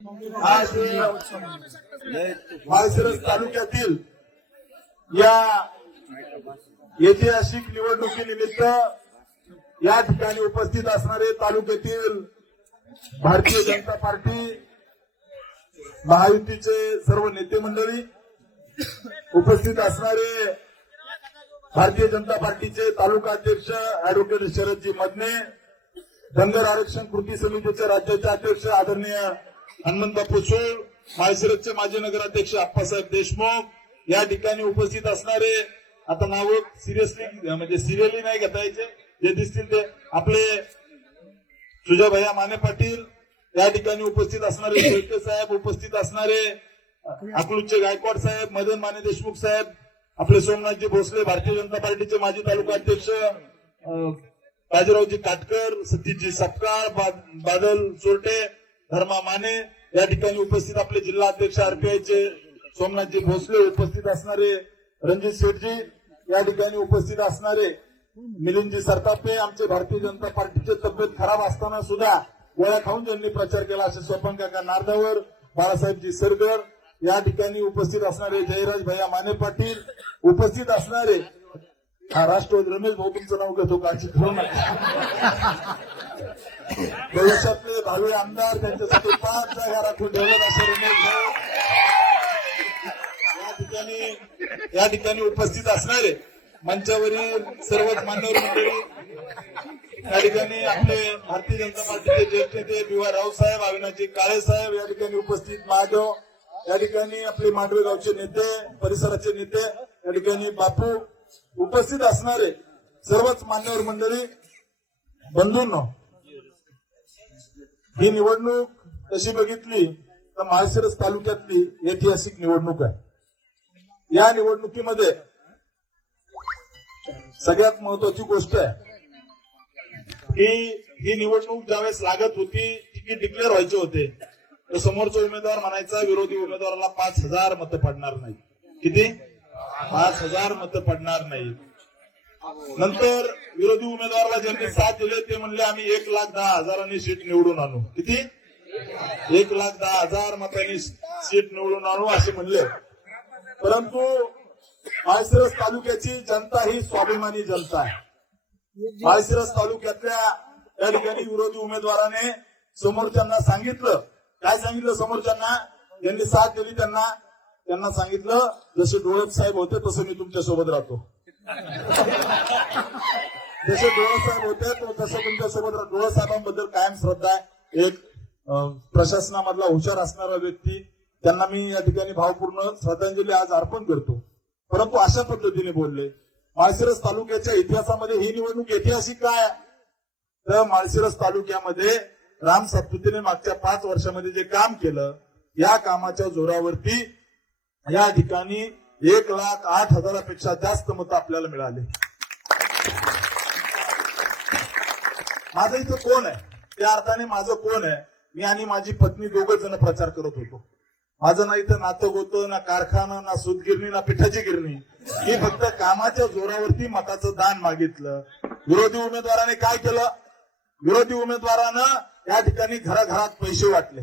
आज माळशिरस तालुक्यातील या ऐतिहासिक निवडणुकीनिमित्त या ठिकाणी उपस्थित असणारे तालुक्यातील भारतीय जनता पार्टी महायुतीचे सर्व नेते मंडळी, उपस्थित असणारे भारतीय जनता पार्टीचे तालुका अध्यक्ष अॅडव्होकेट शरदजी मदने, धनगर आरक्षण कृती समितीचे राज्याचे अध्यक्ष आदरणीय हनुमंतबापू सोळ, माळशिरसचे माजी नगराध्यक्ष आप्पासाहेब देशमुख, या ठिकाणी उपस्थित असणारे, आता नाव सिरियसली म्हणजे सिरियली नाही घेता यायचे, जे दिसतील ते आपले सुजाभैया माने पाटील, या ठिकाणी उपस्थित असणारे शेळके साहेब, उपस्थित असणारे अकलूजचे गायकवाड साहेब, मदन माने देशमुख साहेब, आपले सोमनाथजी भोसले भारतीय जनता पार्टीचे माजी तालुका अध्यक्ष बाजीरावजी काटकर, सतीशजी सपकाळ, बादल चोरटे, धर्मा माने, या ठिकाणी उपस्थित आपले जिल्हा अध्यक्ष आरपीआयचे सोमनाथजी भोसले, उपस्थित असणारे रणजित शेठजी, या ठिकाणी उपस्थित असणारे मिलिंदजी सरतापे, आमचे भारतीय जनता पार्टीचे तब्येत खराब असताना सुद्धा गोळ्या खाऊन ज्यांनी प्रचार केला असे स्वपन काका नारदावर, बाळासाहेबजी सरगर, या ठिकाणी उपस्थित असणारे जयराज भैया माने पाटील, उपस्थित असणारे राष्ट्रवादी रमेश भाऊ, तुमचं नाव घेतो का ठेवू नका, भविष्यातले भावी आमदार, त्यांच्यासाठी 5 जागा राखून ठेवलं असे रमेश भाऊ, या ठिकाणी उपस्थित असणारे मंचावरील सर्वच मान्यवर मंडळी, या ठिकाणी आपले भारतीय जनता पार्टीचे ज्येष्ठ नेते बिवा रावसाहेब, अविनाशजी काळे साहेब, या ठिकाणी उपस्थित महादेव, या ठिकाणी आपले मांडवे गावचे नेते, परिसराचे नेते, या ठिकाणी बापू, उपस्थित असणारे सर्वच मान्यवर मंडळी, बंधूंनो, ही निवडणूक तशी बघितली तर माळशिरस तालुक्यातली ऐतिहासिक निवडणूक आहे. या निवडणुकीमध्ये सगळ्यात महत्वाची गोष्ट आहे की ही निवडणूक ज्यावेळेस लागत होती, तिकीट डिक्लेअर व्हायचे होते, तर समोरचा उमेदवार म्हणायचा विरोधी उमेदवाराला 5,000 मतं पडणार नाही. किती? 5,000 मतं पडणार नाही. नंतर विरोधी उमेदवाराला ज्यांनी साथ दिले ते म्हणले आम्ही 1,10,000 सीट निवडून आणू. किती? 1,10,000 मतांनी सीट निवडून आणू असे म्हणले. परंतु माळशिरस तालुक्याची जनता ही स्वाभिमानी जनता आहे. माळशिरस तालुक्यातल्या या ठिकाणी विरोधी उमेदवाराने समोरच्यांना सांगितलं, काय सांगितलं समोरच्यांना, ज्यांनी साथ दिली त्यांना सांगितलं, जसे डोळत साहेब होते तसं मी तुमच्या सोबत राहतो, जसे डोळत साहेब होते तसं तुमच्या सोबत राहतो. डोळत साहेबांबद्दल कायम श्रद्धा आहे. एक प्रशासनामधला हुशार असणारा व्यक्ती, त्यांना मी या ठिकाणी भावपूर्ण श्रद्धांजली आज अर्पण करतो. परंतु अशा पद्धतीने बोलले. माळशिरस तालुक्याच्या इतिहासामध्ये ही निवडणूक ऐतिहासिक काय, तर माळशिरस तालुक्यामध्ये राम सातपुतेने मागच्या 5 वर्षामध्ये जे काम केलं, या कामाच्या जोरावरती या ठिकाणी 1,08,000पेक्षा जास्त मतं आपल्याला मिळाले. माझं इथं कोण आहे, त्या अर्थाने माझं कोण आहे, मी आणि माझी पत्नी 2 जण प्रचार करत होतो. माझं ना इथं नातं होतं, ना कारखाना, ना सूतगिरणी, ना पिठाची गिरणी. ही फक्त कामाच्या जोरावरती मताचं दान मागितलं. विरोधी उमेदवाराने काय केलं, विरोधी उमेदवारानं या ठिकाणी घराघरात पैसे वाटले.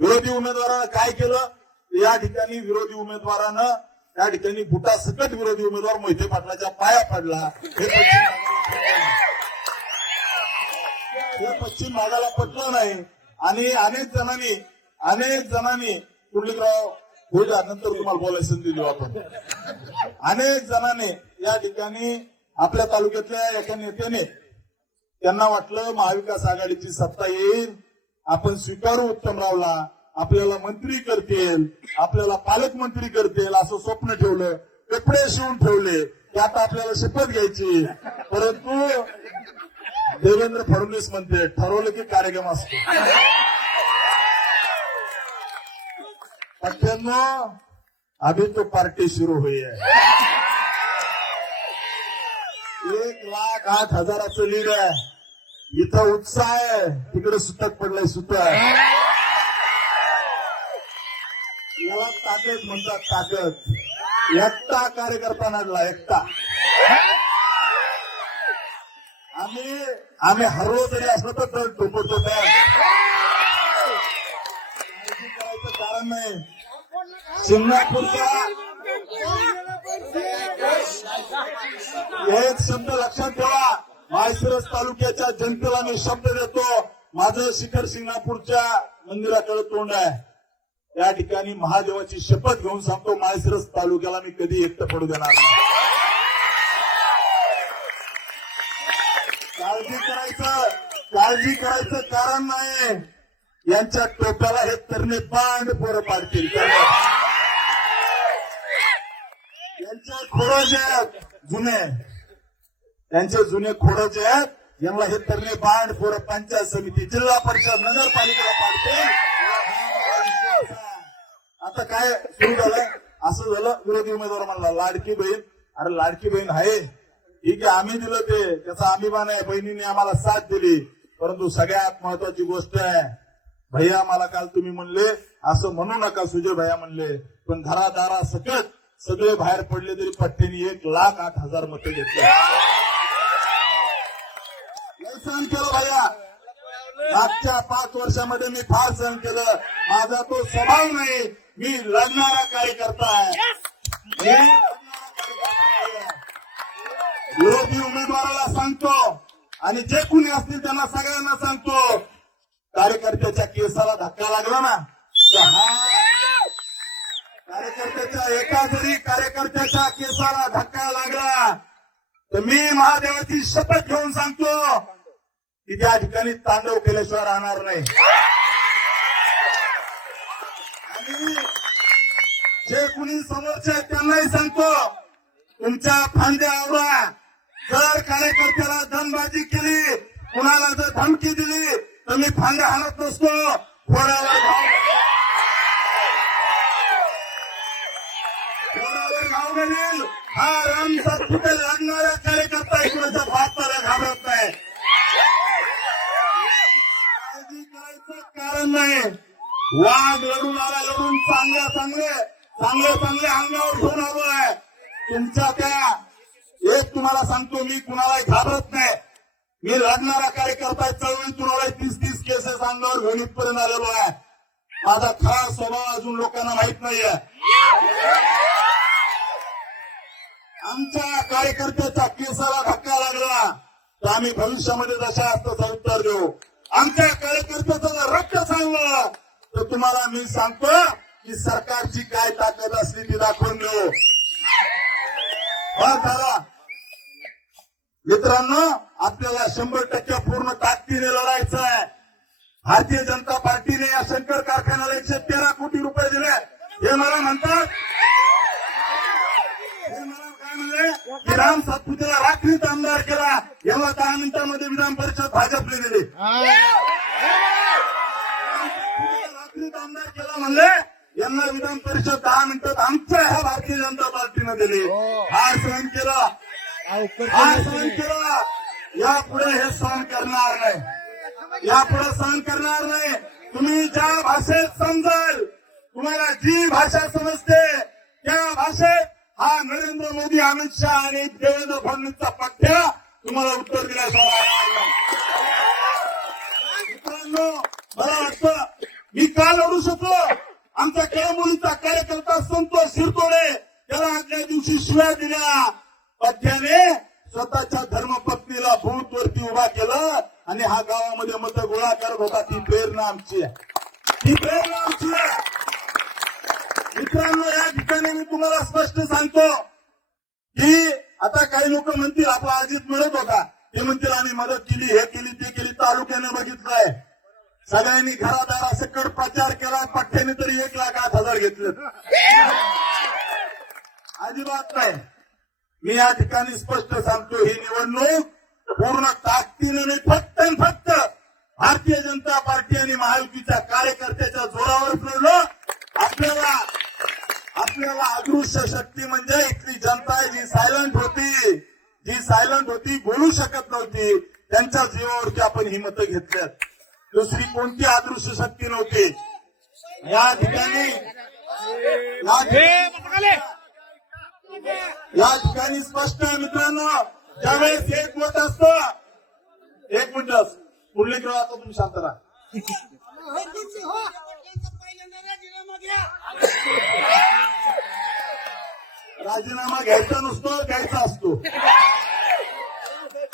विरोधी उमेदवारानं काय केलं, या ठिकाणी विरोधी उमेदवारानं या ठिकाणी बुटा सकट विरोधी उमेदवार मोहिते पाटलाच्या पाया पडला. हे पश्चिम भागाला पटलं नाही. आणि अनेक जणांनी कुंडलिकराव होता, नंतर तुम्हाला बोलायची संधी देऊ आपण. अनेक जणांनी या ठिकाणी आपल्या तालुक्यातल्या एका नेत्याने त्यांना वाटलं महाविकास आघाडीची सत्ता येईल, आपण स्वीकारू उत्तमरावला, आपल्याला मंत्री करतील, आपल्याला पालकमंत्री करतील असं स्वप्न ठेवलं, कपडे शिवून ठेवले की आता आपल्याला शपथ घ्यायची. परंतु देवेंद्र फडणवीस म्हणते ठरवलं की कार्यक्रम असतो. पट्ट्यांनो, अभी तो पार्टी सुरू हुई है. 1,08,000चं लीड आहे. इथं उत्साह आहे, तिकडे सुतक पडलंय. सुतक ताकद म्हणतात, ताकद. एकटा कार्यकर्ता नडला, एकटा. आम्ही हरलो तरी असलं तर टोपतो. काळजी करायचं कारण नाही. शिंगणापूरच्या एक शब्द लक्षात ठेवा, माळशिरस तालुक्याच्या जनतेला मी शब्द देतो, माझं शिखर शिंगणापूरच्या मंदिराकडे तोंड आहे. या ठिकाणी महादेवाची शपथ घेऊन सांगतो, माळशिरस तालुक्याला मी कधी एकटं पडू देणार नाही. काळजी करायचं कारण नाही. यांच्या टोप्याला हे तरणे पांड पोरं पाडतील. यांचे खोडं जे आहेत जुने, त्यांचे जुने खोडं जे आहेत, यांना हे तरणे पांड पोरं पंचायत समिती, जिल्हा परिषद, नगरपालिकेला पाडतील. आता काय सुरू झालं, असं झालं, विरोधी उमेदवार म्हणला लाडकी बहीण. अरे लाडकी बहीण आहे ठीक आहे, आम्ही दिलं ते, त्याचा अभिमान आहे, बहिणीने आम्हाला साथ दिली. परंतु सगळ्यात महत्वाची गोष्ट आहे, भैया मला काल तुम्ही म्हणले असं म्हणू नका, सुजय भैया म्हणले, पण घरादारा सकट सगळे बाहेर पडले तरी पट्ट्याने 1,08,000 मतं घेतले. सहन केलं भैया, मागच्या 5 वर्षामध्ये मी फार सहन केलं. माझा तो स्वभाव नाही, मी लढणारा कार्यकर्ता आहे. विरोधी उमेदवाराला सांगतो आणि जे कुणी असतील त्यांना सगळ्यांना सांगतो, कार्यकर्त्याच्या केसाला धक्का लागला ना तर हा कार्यकर्त्याच्या केसाला धक्का लागला तर मी महादेवाची शपथ घेऊन सांगतो की त्या ठिकाणी तांडव केल्याशिवाय राहणार नाही. आणि जे कुणी समोरचे आहेत त्यांनाही सांगतो, तुमच्या फांद्या आवरा. जर कार्यकर्त्याला दमबाजी केली, कुणाला जर धमकी दिली तर मी फांद्या हाणत नसतो, घोड्यावर घाव घालील. हा राम सातपुते लढणाऱ्या कार्यकर्ता कुणाच्या भाताला घाबरत नाही. काळजी करायचं कारण नाही. वाघ लढून आला, लढून चांगले अंगावर घेऊन आलोय. तुमच्या त्या एक तुम्हाला सांगतो, मी कुणालाही घाबरत नाही. मी लढणारा कार्यकर्ता, चळवळी कुणालाही 30 केसेस अंगावर घेऊन इथपर्यंत आलेलो आहे. माझा खरा स्वभाव अजून लोकांना माहित नाहीये. आमच्या कार्यकर्त्याच्या केसाला धक्का लागला तर आम्ही भविष्यामध्ये जशा असतं उत्तर देऊ. आमच्या कार्यकर्त्याचं जर रक्त सांगलं तर तुम्हाला मी सांगतो की सरकारची काय ताकद असली ती दाखवून देऊ. झाला मित्रांनो, आपल्याला 100% पूर्ण ताकदीने लढायचं आहे. भारतीय जनता पार्टीने या शंकर कारखान्याला 113 कोटी रुपये दिले. हे मला म्हणतात, काय म्हणले की राम सातपुतेला रात्रीत आमदार केला, याला 10 मिनिटांमध्ये विधान परिषद भाजपने दिली. रात्रीत आमदार केला म्हणले, यांना विधान परिषद 10 मिनिटात आमच्या ह्या भारतीय जनता पार्टीनं दिली. हा सहन केला, यापुढे हे सहन करणार नाही, यापुढे सहन करणार नाही. तुम्ही ज्या भाषेत समजाल, तुम्हाला जी भाषा समजते त्या भाषेत हा नरेंद्र मोदी, अमित शहा आणि देवेंद्र फडणवीसचा पठ्या तुम्हाला उत्तर दिल्याशिवाय. मित्रांनो, मला वाटतं मी का लढू शकलो. आमच्या कळंबोलीचा कार्यकर्ता संतोष शिरतोडे, त्याला आदल्या दिवशी शिव्या दिल्या. पठ्याने स्वतःच्या धर्मपत्नीला बूथ वरती उभा केलं आणि हा गावामध्ये मतं गोळा करत होता. ती प्रेरणा आमची आहे, ती प्रेरणा आमची आहे. मित्रांनो, या ठिकाणी मी तुम्हाला स्पष्ट सांगतो की आता काही लोक म्हणतील आपला अजित मिळत होता, ते म्हणतील आम्ही मदत केली, हे केली, ते केली. तालुक्याने बघितलंय, सगळ्यांनी घरादारासकट प्रचार केला. पठ्ठ्याने तरी 1,08,000 घेतले. अजिबात नाही. मी या ठिकाणी स्पष्ट सांगतो, ही निवडणूक पूर्ण ताकदीने नाही, फक्त भारतीय जनता पार्टी आणि महायुतीच्या कार्यकर्त्याच्या जोरावर लढलो. आपल्याला अदृश्य शक्ती म्हणजे इथली जनता जी सायलंट होती, बोलू शकत नव्हती, त्यांच्या जीवावरती आपण ही मतं घेतल्यात. दुसरी कोणती अदृश्य शक्ती नव्हती. या ठिकाणी स्पष्ट आहे मित्रांनो, ज्यावेळेस एक मत असतं, 1 मिनिट पुढले किंवा आता तुम्ही शांत राहा. राजीनामा घ्यायचा नसतो, द्यायचा असतो.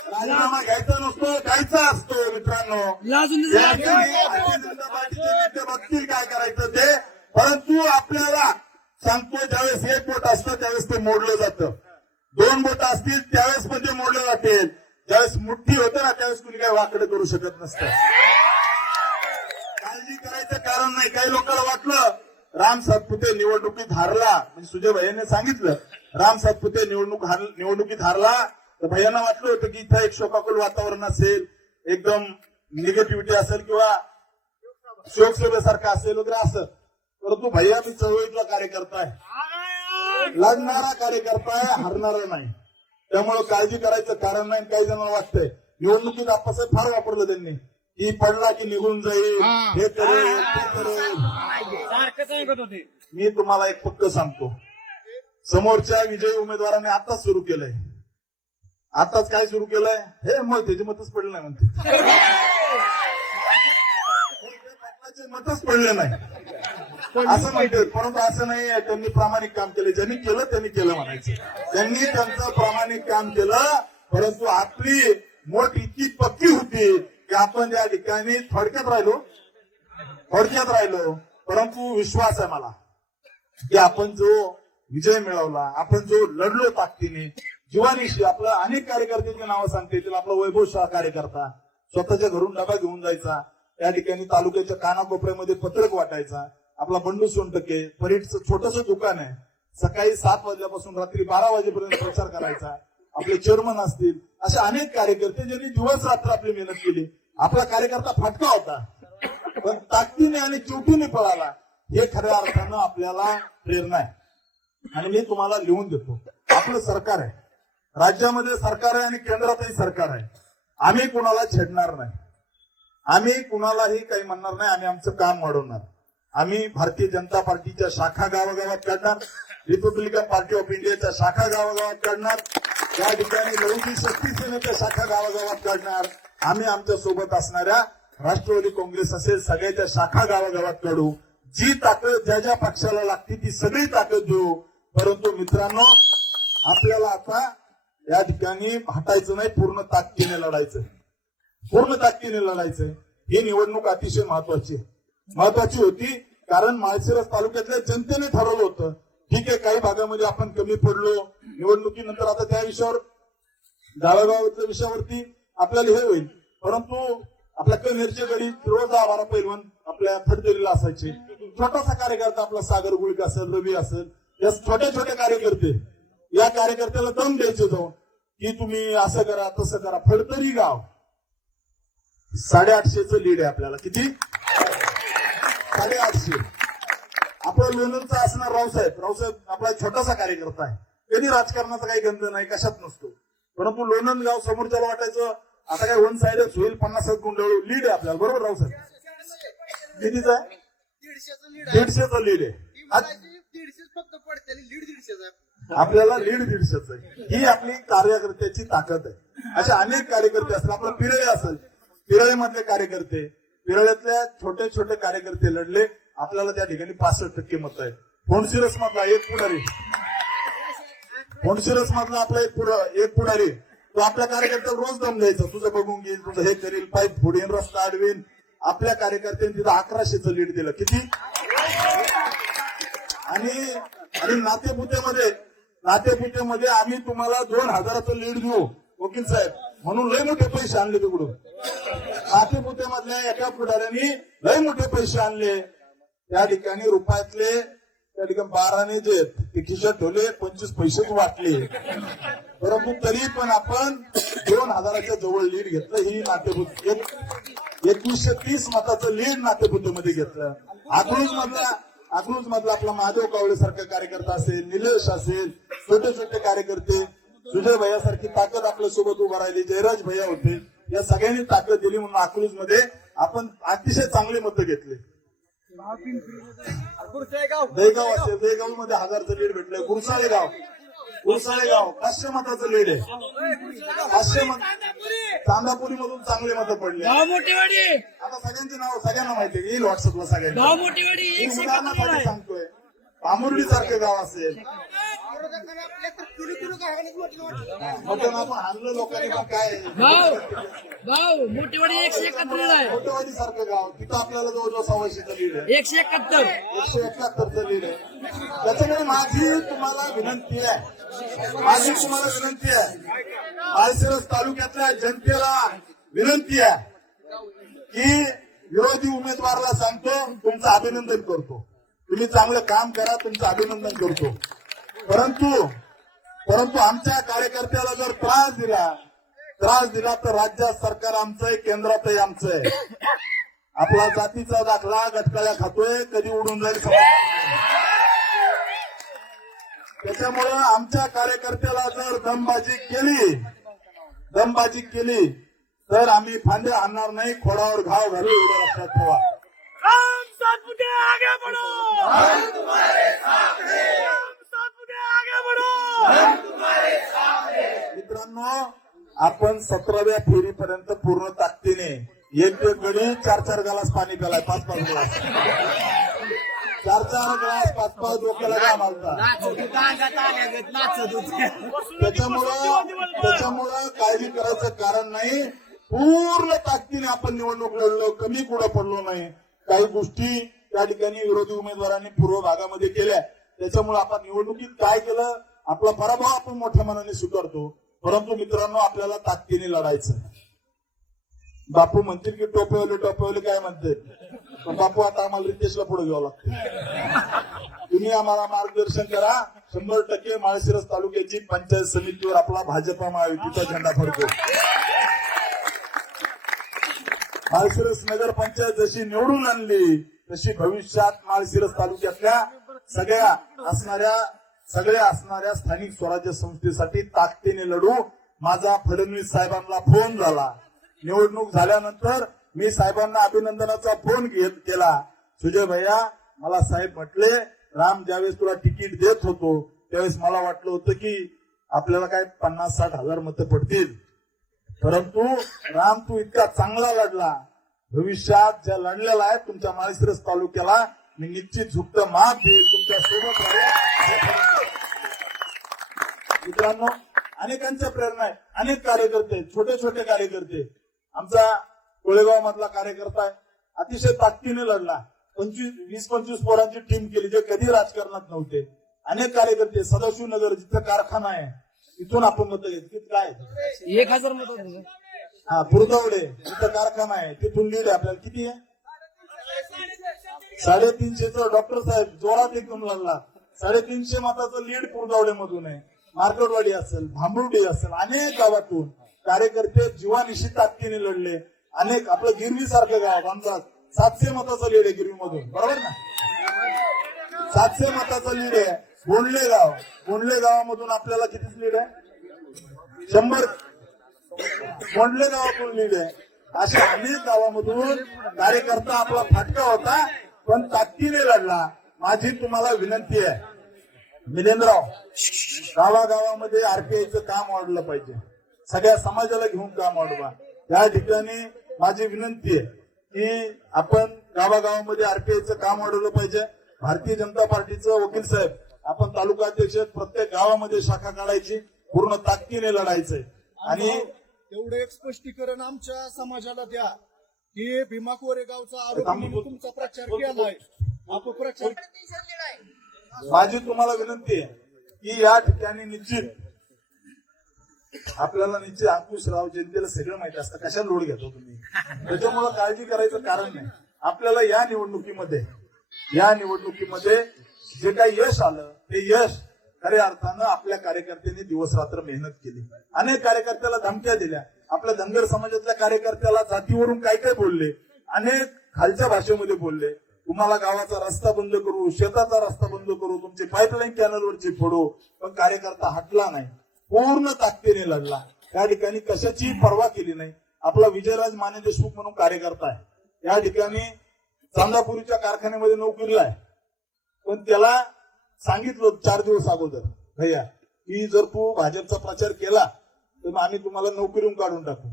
राजीनामा घ्यायचा नसतो, द्यायचा असतो. मित्रांनो, भारतीय जनता पार्टीचे नेते बघतील काय करायचं ते. परंतु आपल्याला सांगतो, ज्यावेळेस एक बोट असतं त्यावेळेस ते मोडलं जातं, दोन बोट असतील त्यावेळेस पण ते मोडले जातील. ज्यावेळेस मुठ्ठी होते ना त्यावेळेस कुणी काय वाकडे करू शकत नसतं. काळजी करायचं कारण नाही. काही लोकांना वाटलं राम सातपुते निवडणुकीत हारला, म्हणजे सुजय भैयाने सांगितलं राम सातपुते निवडणुकीत हारला, तर भैयांना वाटलं होतं की इथं एक शोकाकुल वातावरण असेल, एकदम निगेटिव्हिटी असेल किंवा शोकसभेसारखं असेल वगैरे असं. परंतु भैया मी चळवळीतला कार्यकर्ता आहे, लढणारा कार्यकर्ता आहे, हरणारा नाही. त्यामुळे काळजी करायचं कारण नाही. काही जणांना वाटतंय निवडणुकीत आप्पासाहेब फार वापरलं त्यांनी की पडला की निघून जाईल, हे करेल ते करेल. मी तुम्हाला एक पक्क सांगतो, समोरच्या विजयी उमेदवारांनी आताच सुरू केलंय. आताच काय सुरू केलंय हे मग त्याचे मतच पडले नाही म्हणते, मतच पडले नाही असं म्हणते. परंतु असं नाही, त्यांनी प्रामाणिक काम केलं. ज्यांनी केलं त्यांनी केलं म्हणायचं. त्यांनी त्यांचं प्रामाणिक काम केलं. परंतु आपली मोठ इतकी पक्की होती की आपण या ठिकाणी थोडक्यात राहिलो. परंतु विश्वास आहे मला की आपण जो विजय मिळवला, आपण जो लढलो ताकदीने जीवानीशी. आपलं अनेक कार्यकर्त्यांची नावं सांगते येतील. आपला वैभव शाह कार्यकर्ता स्वतःच्या घरून डबा घेऊन जायचा, त्या ठिकाणी तालुक्याच्या कानाकोपऱ्यामध्ये पत्रक वाटायचा. आपला बंडू सोनटके परीटचं छोटंसं दुकान आहे, सकाळी 7 वाजल्यापासून रात्री 12 वाजेपर्यंत प्रचार करायचा. आपले चेअरमन असतील, असे अनेक कार्यकर्ते ज्यांनी दिवस रात्र आपली मेहनत केली. आपला कार्यकर्ता फाटका होता पण ताकदीने आणि चिवटीने पळाला. हे खऱ्या अर्थानं आपल्याला प्रेरणा आहे. आणि मी तुम्हाला लिहून देतो, आपलं सरकार आहे, राज्यामध्ये सरकार आहे आणि केंद्रातही सरकार आहे. आम्ही कुणाला छेडणार नाही, आम्ही कुणालाही काही म्हणणार नाही. आम्ही आमचं काम वाढवणार. आम्ही भारतीय जनता पार्टीच्या शाखा गावागावात काढणार, रिपब्लिकन पार्टी ऑफ इंडियाच्या शाखा गावागावात काढणार, त्या ठिकाणी लौकिक शक्ती सेनेच्या शाखा गावागावात काढणार. आम्ही आमच्या सोबत असणाऱ्या राष्ट्रवादी काँग्रेस असेल सगळ्याच्या शाखा गावागावात काढू. जी ताकद ज्या ज्या पक्षाला लागते ती सगळी ताकद देऊ. परंतु मित्रांनो, आपल्याला आता या ठिकाणी हटायचं नाही, पूर्ण ताकदीने लढायचं, पूर्ण ताकदीने लढायचं. ही निवडणूक अतिशय महत्वाची होती. कारण माळशिरस तालुक्यातल्या जनतेने ठरवलं होतं, ठीक आहे काही भागामध्ये आपण कमी पडलो निवडणुकीनंतर, आता त्या विषयावर गावागावातल्या विषयावरती आपल्याला हे होईल. परंतु आपल्या कनेरच्या गडी रोज 12 पैलवान आपल्या फडदरीला असायचे. छोटासा कार्यकर्ता आपला सागर गुळक असेल, रवी असेल, या छोटे छोटे कार्यकर्ते, या कार्यकर्त्याला दम द्यायचे जाऊन की तुम्ही असं करा तसं करा. फडतरी गाव 850चं लीड आहे आपल्याला. किती? 850. आपलं लोणंदचं असणार रावसाहेब आपला छोटासा कार्यकर्ता आहे, कधी राजकारणाचा काही गंध नाही, कशात नसतो. परंतु लोणंद गाव समोरच्याला वाटायचं आता काय वन साइडच होईल, 50 गुंडाळू लीड आहे आपल्याला. बरोबर रावसाहेब? कितीचा आहे? 150चं लीड आहे. 150 फक्त पडते, लीड 150 आहे आपल्याला, लीड 150 आहे. ही आपली कार्यकर्त्याची ताकद आहे. असे अनेक कार्यकर्ते असतात. आपलं पिरळे असेल, पिरळेमधले कार्यकर्ते, पिरळ्यातल्या छोटे छोटे कार्यकर्ते लढले. आपल्याला त्या ठिकाणी 65% मत आहे. फोंडशिरस मधला एक पुढारी, फोंडशिरस मधला आपला एक पुढारी, तो आपल्या कार्यकर्त्याला रोज दम द्यायचा, तुझं बघून घेईल, तुझं हे करील, पाईप फोडीन, रस्ता अडवीन. आपल्या कार्यकर्त्यांनी तिथं 1100चं लीड दिलं. किती? आणि नातेपुतेमध्ये आम्ही तुम्हाला 2000चं लीड देऊ वकील साहेब म्हणून लय मोठे पैसे आणले तिकडून. नातेपुतेमधल्या एका पुढाऱ्यांनी लय मोठे पैसे आणले. त्या ठिकाणी रुपयातले त्या ठिकाणी 12ने जे ते खिशात ठेवले, 25 पैसेच वाटले. परंतु तरी पण आपण 2000च्या जवळ लीड घेतलं. ही नातेपुत 2130 मताचं लीड नातेपुतेमध्ये घेतलं. अकलूज मधला आपला महादेव कावळे सारखा कार्यकर्ता असेल, निलेश असेल, छोटे छोटे कार्यकर्ते, सुजय भैयासारखी ताकद आपल्या सोबत उभा राहिली, जयराज भैया होते, या सगळ्यांनी ताकद दिली म्हणून अकलूज मध्ये आपण अतिशय चांगली मतं घेतली. दहेगाव असेल, दहेगाव मध्ये 1000चं लीड भेटलंय. गुरसाळे गाव गुरसाळे गाव 500 मताचं लीड आहे. 500 मत चांदापुरी मधून चांगले मतं पडले. गाव मोठेवाडी, आता सगळ्यांची नाव सगळ्यांना माहिती आहे, येईल व्हॉट्सअपला सगळ्यांना. गाव मोठेवाडी मी 101 उदाहरणासाठी आहे. सांगतोय, पामुर्डी सारखं गाव असेल विरोधकांना आपल्या तर कुणी गावाने वाटलं मटण आपण आणलं लोकांनी, पण काय गाव मोठेवाडी 171 आहे. मोठेवाडी सारखं गाव, तिथं आपल्याला जवळजवळ 600चं लीड आहे. 171. 171चं लीड आहे. त्याच्यामुळे माझी तुम्हाला विनंती आहे, माळशिरस तालुक्यातल्या जनतेला विनंती आहे की विरोधी उमेदवाराला सांगतो तुमचं अभिनंदन करतो, तुम्ही चांगलं काम करा, तुमचं अभिनंदन करतो, परंतु आमच्या कार्यकर्त्याला जर त्रास दिला तर राज्यात सरकार आमचं आहे, केंद्रातही आमचं आहे. आपला जातीचा दाखला गटकाळ्या खातोय, कधी उडून जाईल समजणार नाही. त्याच्यामुळे आमच्या कार्यकर्त्याला जर दमबाजी केली तर आम्ही फांद्या आणणार नाही, खोडावर घाव घालू, एवढं लक्षात ठेवा. हम सातपुते आगे बढ़ो, हम तुम्हारे साथ हैं. हम सातपुते आगे बढ़ो, हम तुम्हारे साथ हैं. मित्रांनो, आपण 17व्या फेरीपर्यंत पूर्ण ताकदीने एक गडी 4-4 ग्लास पाणी प्यालाय, 5-5 ग्लास, 4-4 ग्लास 5-5 डोक्याला घाम आलता. त्याच्यामुळं काळजी करायचं कारण नाही. पूर्ण ताकदीने आपण निवडणूक लढलो, कमी कुठं पडलो नाही. काही गोष्टी त्या ठिकाणी विरोधी उमेदवारांनी पूर्व भागामध्ये केल्या, त्याच्यामुळे आपण निवडणुकीत काय केलं, आपला पराभव आपण मोठ्या मनाने स्वीकारतो, परंतु मित्रांनो आपल्याला ताकदीने लढायचं. बापू म्हणतील की टोपेवाले काय म्हणते, पण बापू आता आम्हाला रितेशला पुढे घ्यावं लागतं. तुम्ही आम्हाला मार्गदर्शन करा. 100% माळशिरस तालुक्याची पंचायत समितीवर आपला भाजपा महायुतीचा झेंडा फडको. माळशिरस नगर पंचायत जशी निवडून आणली तशी भविष्यात माळशिरस तालुक्यातल्या सगळ्या असणाऱ्या स्थानिक स्वराज्य संस्थेसाठी ताकदीने लढू. माझा फडणवीस साहेबांना फोन झाला, निवडणूक झाल्यानंतर मी साहेबांना अभिनंदनाचा फोन केला. सुजय भैया, मला साहेब म्हटले, राम ज्यावेळेस तुला तिकीट देत होतो त्यावेळेस मला वाटलं होतं की आपल्याला काय 50-60 हजार मतं पडतील, परंतु राम तू इतका चांगला लढला, भविष्यात ज्या लढलेला आहे तुमच्या माळशिरस तालुक्याला मी निश्चित झुकतं माप देईल, तुमच्या सोबत राहील. मित्रांनो, अनेकांच्या प्रेरणा आहे, अनेक कार्यकर्ते, छोटे कार्यकर्ते. आमचा कोळेगाव मधला कार्यकर्ता आहे, अतिशय ताकदीने लढला, 20-25 पोरांची टीम केली जे कधी राजकारणात नव्हते. अनेक कार्यकर्ते, सदाशिवनगर जिथं कारखाना आहे तिथून आपण मतं घेतली, काय 1000 मत. हा, पुरदवडे जिथं कारखाना आहे तिथून लीड आहे आपल्याला. किती आहे? 350. डॉक्टर साहेब जोरात एकदम लढला, 350 मताचं लीड पुरदवडे मधून आहे. मार्केटवाडी असेल, भांबुर्डी असेल, अनेक गावातून कार्यकर्ते जीवानिशी ताकदीने लढले. अनेक, आपलं गिरवी सारखं गाव आमचा 700 मताचं लीड आहे गिरवी मधून, बरोबर ना? 700 मताचं लीड आहे. गोंडले गावामधून आपल्याला किती लीड आहे? 100. गोंडले गावातून लीड आहे. अशा अनेक गावामधून कार्यकर्ता आपला फाटका होता, पण ताकदीने लढला. माझी तुम्हाला विनंती आहे, मिलिंदराव, गावागावामध्ये आरपीआयचं काम वाढलं पाहिजे, सगळ्या समाजाला घेऊन काम वाढवा. या ठिकाणी माझी विनंती आहे की आपण गावागावामध्ये आरपीआयचं काम वाढवलं पाहिजे. भारतीय जनता पार्टीचं वकील साहेब, आपण तालुका अध्यक्ष, प्रत्येक गावामध्ये शाखा काढायची, पूर्ण ताकदीने लढायचंय. आणि एवढं एक स्पष्टीकरण आमच्या समाजाला द्या की भीमा कोरेगावचा आरोप म्हणून तुमचा प्रचार केलाय, अपप्रचार. माझी तुम्हाला विनंती आहे की या ठिकाणी आपल्याला निश्चित अंकुशराव, जनतेला सगळं माहिती असतं कशा लोड घेतो तुम्ही, त्याच्यामुळे काळजी करायचं कारण नाही. आपल्याला या निवडणुकीमध्ये जे काही यश आलं ते यश खऱ्या अर्थानं आपल्या कार्यकर्त्यांनी दिवस रात्र मेहनत केली. अनेक कार्यकर्त्याला धमक्या दिल्या, आपल्या धनगर समाजातल्या कार्यकर्त्याला जातीवरून काय काय बोलले, अनेक खालच्या भाषेमध्ये बोलले. तुम्हाला गावाचा रस्ता बंद करू, शेताचा रस्ता बंद करू, तुमचे पाईपलाईन कॅनलवरची फोडू, पण कार्यकर्ता हटला नाही, पूर्ण ताकदीने लढला. त्या ठिकाणी कशाची पर्वा केली नाही. आपला विजयराज माने देशमुख म्हणून कार्यकर्ता आहे, या ठिकाणी चांदापुरीच्या कारखान्यामध्ये नोकरीला आहे, पण त्याला सांगितलं 4 दिवस अगोदर, भैया की जर तू भाजपचा प्रचार केला तर आम्ही तुम्हाला नोकरीहून काढून टाकू.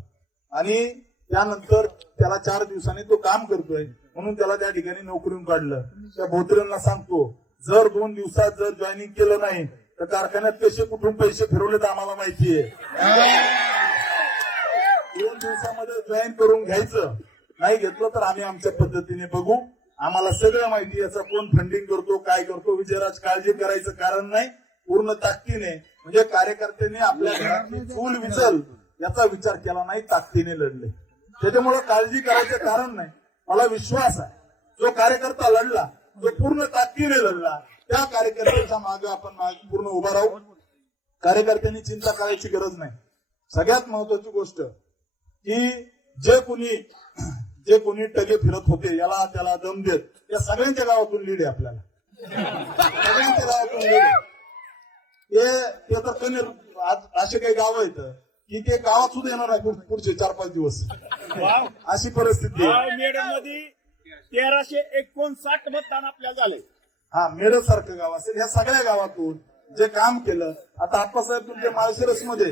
आणि त्यानंतर त्याला 4 दिवसांनी तो काम करतोय म्हणून त्याला त्या ठिकाणी नोकरीहून काढलं. त्या भोत्रेंना सांगतो, जर 2 दिवसात जर जॉईनिंग केलं नाही तर कारखान्यात कसे कुठून पैसे फिरवले तर आम्हाला माहितीये. 2 दिवसामध्ये जॉईन करून घ्यायचं, नाही घेतलं तर आम्ही आमच्या पद्धतीने बघू. आम्हाला सगळं माहिती, याचा कोण फंडिंग करतो, काय करतो. विजयराज, काळजी करायचं कारण नाही. पूर्ण ताकदीने, म्हणजे कार्यकर्त्यांनी आपल्या घरातली चूल विचल याचा विचार केला नाही, ताकदीने लढले. त्याच्यामुळे काळजी करायचं कारण नाही. मला विश्वास आहे, जो कार्यकर्ता लढला, जो पूर्ण ताकदीने लढला, त्या कार्यकर्त्याच्या मागे आपण पूर्ण उभा राहू. कार्यकर्त्यांनी चिंता करायची गरज नाही. सगळ्यात महत्वाची गोष्ट की जे कोणी टगे फिरत होते, याला त्याला दम देत, या सगळ्यांच्या गावातून लीड आहे आपल्याला. सगळ्यांच्या गावातून लीड आहे. ते तर कनेर असे काही गाव आहेत की ते गावात सुद्धा येणार आहे पुढचे 4-5 दिवस. अशी परिस्थिती आहे. मेडमध्ये 1359 मतदान आपल्याला झाले. हा, मेडल सारखं गाव असेल, ह्या सगळ्या गावातून जे काम केलं. आता आप्पासाहेब तुमच्या माळशिरस मध्ये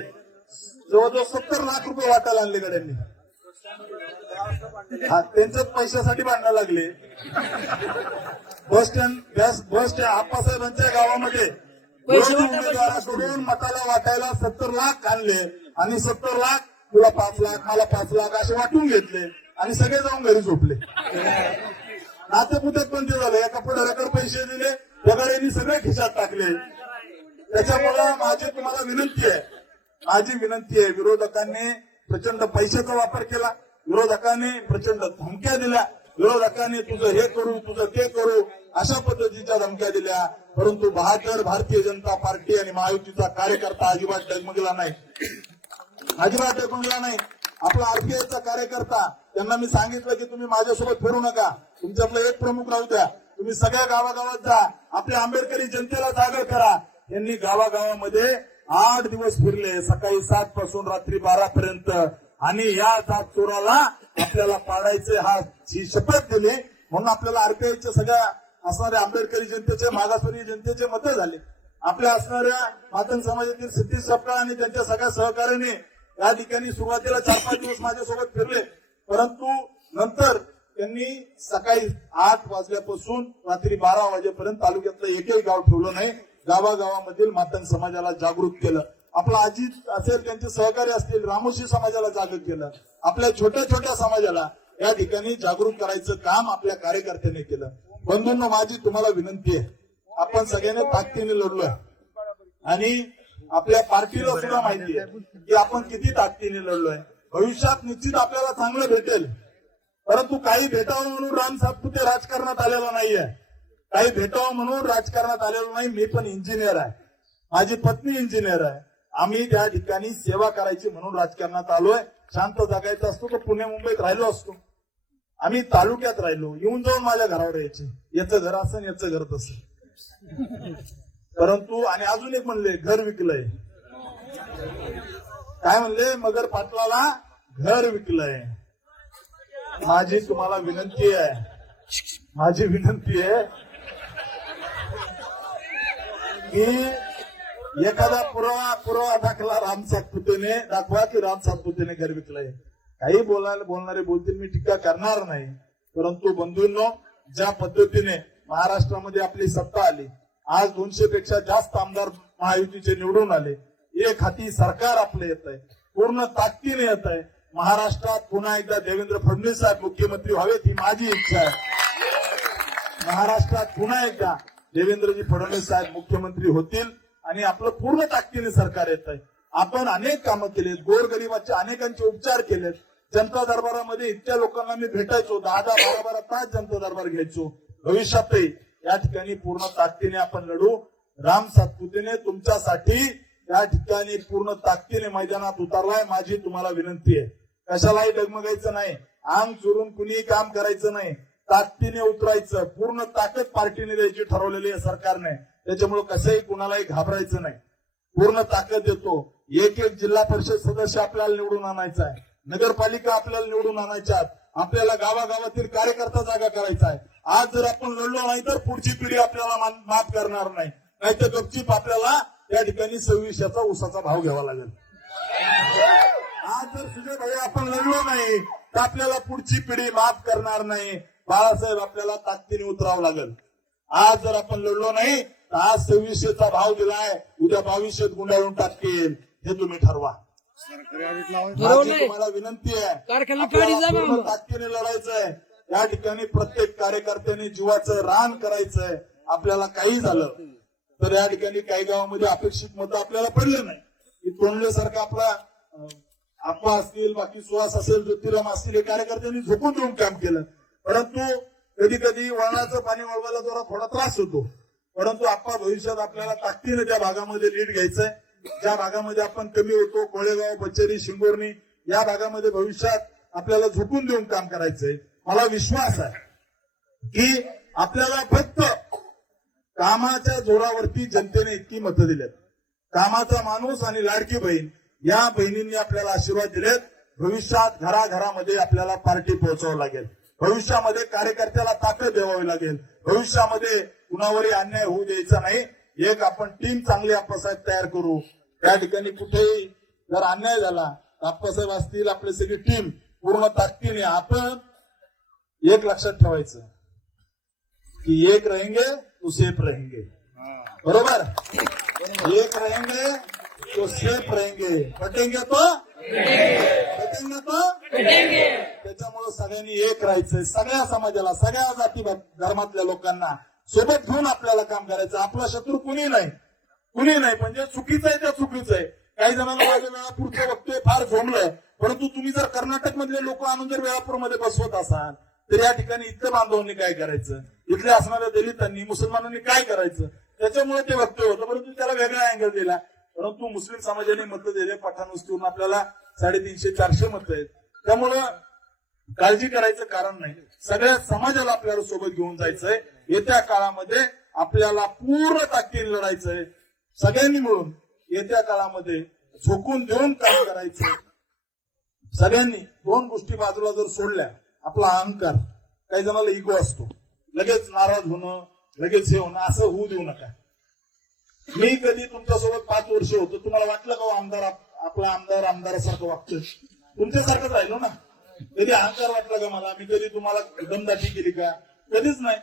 जवळजवळ 70 लाख रुपये वाटायला आणले गड्यांनी. हा, त्यांच्याच पैशासाठी भांडणं लागले. बस स्टँड आप्पासाहेबांच्या गावामध्ये उमेदवाराकडून मताला वाटायला 70 लाख आणले आणि 70 लाख तुला 5 लाख, मला 5 लाख असे वाटून घेतले आणि सगळे जाऊन घरी झोपले. नातेपुत्यात पण ते झालं. एका पुढाऱ्याकडे पैसे दिले, पगारांनी सगळे खिशात टाकले. त्याच्यामुळे माझी तुम्हाला विनंती आहे, विरोधकांनी प्रचंड पैशाचा वापर केला, विरोधकांनी प्रचंड धमक्या दिल्या, विरोधकांनी तुझं हे करू, तुझं ते करू, अशा पद्धतीच्या धमक्या दिल्या. परंतु 72 भारतीय जनता पार्टी आणि महायुतीचा कार्यकर्ता अजिबात डगमगला नाही. आपला आरपीआयचा कार्यकर्ता, त्यांना मी सांगितलं की तुम्ही माझ्यासोबत फिरू नका, तुमच्यातला एक प्रमुख राहू द्या, तुम्ही सगळ्या गावागावात जा, आपल्या आंबेडकरी जनतेला जागर करा. यांनी गावागावामध्ये 8 दिवस फिरले, सकाळी 7 पासून रात्री 12 पर्यंत. आणि या जात चोराला आपल्याला पाडायचे ही शपथ दिली. म्हणून आपल्याला आरपीआयच्या सगळ्या असणाऱ्या आंबेडकरी जनतेचे, मागासवर्गीय जनतेचे मतं झाले. आपल्या असणाऱ्या मातंग समाजातील सिद्धी सपकाळ आणि त्यांच्या सगळ्या सहकार्याने या ठिकाणी सुरुवातीला 4-5 दिवस माझ्यासोबत फिरले. परंतु नंतर त्यांनी सकाळी 8 वाजल्यापासून रात्री 12 वाजेपर्यंत तालुक्यातलं एकही गाव ठेवलं नाही. गावागावामधील मातंग समाजाला जागृत केलं. आपला अजित असेल, त्यांचे सहकारी असतील, रामोशी समाजाला जागृत केलं. आपल्या छोट्या छोट्या समाजाला या ठिकाणी जागृत करायचं काम आपल्या कार्यकर्त्यांनी केलं. बंधूंनो, माझी तुम्हाला विनंती आहे, आपण सगळ्यांनी ताकदीने लढलोय आणि आपल्या पार्टीला सुद्धा माहिती आहे की आपण किती ताकदीने लढलोय. भविष्यात निश्चित आपल्याला चांगलं भेटेल. परंतु काही भेटावं म्हणून राम सातपुते राजकारणात आलेला नाहीये. काही भेटावं म्हणून राजकारणात आलेलो नाही. मी पण इंजिनियर आहे, माझी पत्नी इंजिनियर आहे. आम्ही त्या ठिकाणी सेवा करायची म्हणून राजकारणात आलोय. शांत जगायचं असतो तर पुणे मुंबईत राहिलो असतो. आम्ही तालुक्यात राहिलो, येऊन जाऊन माझ्या घरावर यायचे, याचं घर असं याचं घर तसं. परंतु आणि अजून एक म्हणले, घर विकलंय. काय म्हणले? मगर पाटलाला घर विकलंय. माझी तुम्हाला विनंती आहे की एखादा पुरावा दाखला राम सातपुतेने दाखवा की राम सातपुतेने घर विकलंय. काही बोलणारे बोलतील, मी टीका करणार नाही. परंतु बंधूंनो, ज्या पद्धतीने महाराष्ट्रामध्ये आपली सत्ता आली, आज 200 पेक्षा जास्त आमदार महायुतीचे निवडून आले, एक हाती सरकार आपलं येत आहे, पूर्ण ताकदीने येत आहे. महाराष्ट्रात पुन्हा एकदा देवेंद्र फडणवीस साहेब मुख्यमंत्री व्हावेत ही माझी इच्छा आहे. महाराष्ट्रात पुन्हा एकदा देवेंद्रजी फडणवीस साहेब मुख्यमंत्री होतील आणि आपलं पूर्ण ताकदीने सरकार येत आहे. आपण अनेक कामं केलेत, गोरगरिबाचे अनेकांचे उपचार केलेत. जनता दरबारामध्ये इतक्या लोकांना मी भेटायचो, 10-12 तास जनता दरबार घ्यायचो. भविष्यातही या ठिकाणी पूर्ण ताकदीने आपण लढू. राम सातपुतेने तुमच्यासाठी या ठिकाणी पूर्ण ताकदीने मैदानात उतरलाय. माझी तुम्हाला विनंती आहे, कशालाही डगमगायचं नाही, अंग चुरून कुणीही काम करायचं नाही, ताकदीने उतरायचं. पूर्ण ताकद पार्टीने द्यायची ठरवलेली आहे सरकारने. त्याच्यामुळे कसंही कुणालाही घाबरायचं नाही. पूर्ण ताकद देतो. एक जिल्हा परिषद सदस्य आपल्याला निवडून आणायचा आहे, नगरपालिका आपल्याला निवडून आणायच्या, आपल्याला गावागावातील कार्यकर्ता जागा करायचा आहे. आज जर आपण लढलो नाही तर पुढची पिढी आपल्याला माफ करणार नाही. नाहीतर गपचीप आपल्याला त्या ठिकाणी 2600चा ऊसाचा भाव घ्यावा लागेल. आज जर सुजय भाई आपण लढलो नाही तर आपल्याला पुढची पिढी माफ करणार नाही. बाळासाहेब आपल्याला ताकदीने उतरावं लागेल. आज जर आपण लढलो नाही तर आज 2600चा भाव दिलाय, उद्या 2200 गुंडाळून टाकतील, हे तुम्ही ठरवा. माझी तुम्हाला विनंती आहे, आपल्याला पूर्ण ताकदीने लढायचंय. या ठिकाणी प्रत्येक कार्यकर्त्यांनी जीवाचं रान करायचंय. आपल्याला काही झालं तर या ठिकाणी काही गावामध्ये अपेक्षित मतं आपल्याला पडले नाही की तोंडल्यासारखा आपला आप्पा असतील, बाकी सुहास असेल, ज्योतिराम असतील, हे कार्यकर्त्यांनी झोपून देऊन काम केलं. परंतु कधी कधी वळणाचं पाणी वळवायला जरा थोडा त्रास होतो. परंतु आप्पा भविष्यात आपल्याला ताकदीने त्या भागामध्ये लीड घ्यायचंय. ज्या भागामध्ये आपण कमी होतो, कोळेगाव, बचेरी, शिंगोर्णी, या भागामध्ये भविष्यात आपल्याला झोपून देऊन काम करायचंय. मला विश्वास आहे की आपल्याला फक्त कामाच्या जोरावरती जनतेने इतकी मतं दिलेत. कामाचा माणूस आणि लाडकी बहीण या बहिणींनी आपल्याला आशीर्वाद दिलेत. भविष्यात घराघरामध्ये आपल्याला पार्टी पोहोचावं लागेल. भविष्यामध्ये कार्यकर्त्याला ताकद द्यावी लागेल. भविष्यामध्ये कुणावरही अन्याय होऊ द्यायचा नाही. एक आपण टीम चांगली आप्पासाहेब तयार करू. त्या ठिकाणी कुठेही जर अन्याय झाला तर आप्पासाहेब असतील, आपली सगळी टीम पूर्ण ताकदीने. आपण एक लक्षात ठेवायचं की एक रहेंगे तो सेफ रहेंगे. बरोबर, एक रहेंगे तो सेफ रहेंगे, पटेंगे तो त्याच्यामुळे सगळ्यांनी एक राहायचंय. सगळ्या समाजाला, सगळ्या जाती धर्मातल्या लोकांना सोबत घेऊन आपल्याला काम करायचं. आपला शत्रू कुणी नाही, कुणी नाही. म्हणजे चुकीचं आहे त्या चुकीचं आहे. काही जणांना माझ्या वेळापूरचं बघतोय फार झोमलंय. परंतु तुम्ही जर कर्नाटक मधले लोक आणून जर वेळापूरमध्ये बसवत असाल तर या ठिकाणी इथल्या बांधवांनी काय करायचं, इथले असणाऱ्या दलितांनी, मुसलमानांनी काय करायचं, त्याच्यामुळे ते वक्तव्य होतं. परंतु त्याला वेगळा अँगल दिला. परंतु मुस्लिम समाजाने मतं दिले. पठाणवस्तीवरून आपल्याला 350-400 मतं आहेत. त्यामुळं काळजी करायचं कारण नाही. सगळ्या समाजाला आपल्याला सोबत घेऊन जायचंय. येत्या काळामध्ये आपल्याला पूर्ण ताकदीने लढायचंय. सगळ्यांनी मिळून येत्या काळामध्ये झोकून देऊन काम करायचंय. सगळ्यांनी दोन गोष्टी बाजूला जर सोडल्या, आपला अहंकार, काही जणांना इगो असतो, लगेच नाराज होणं, लगेच हे होणं, असं होऊ देऊ नका. मी कधी तुमच्यासोबत 5 वर्ष होतो, तुम्हाला वाटलं का आमदार आपला आमदारासारखं वागतोय? तुमच्यासारखंच राहिलो ना. कधी अहंकार वाटला का मला? मी कधी तुम्हाला दमदाटी केली का? कधीच नाही.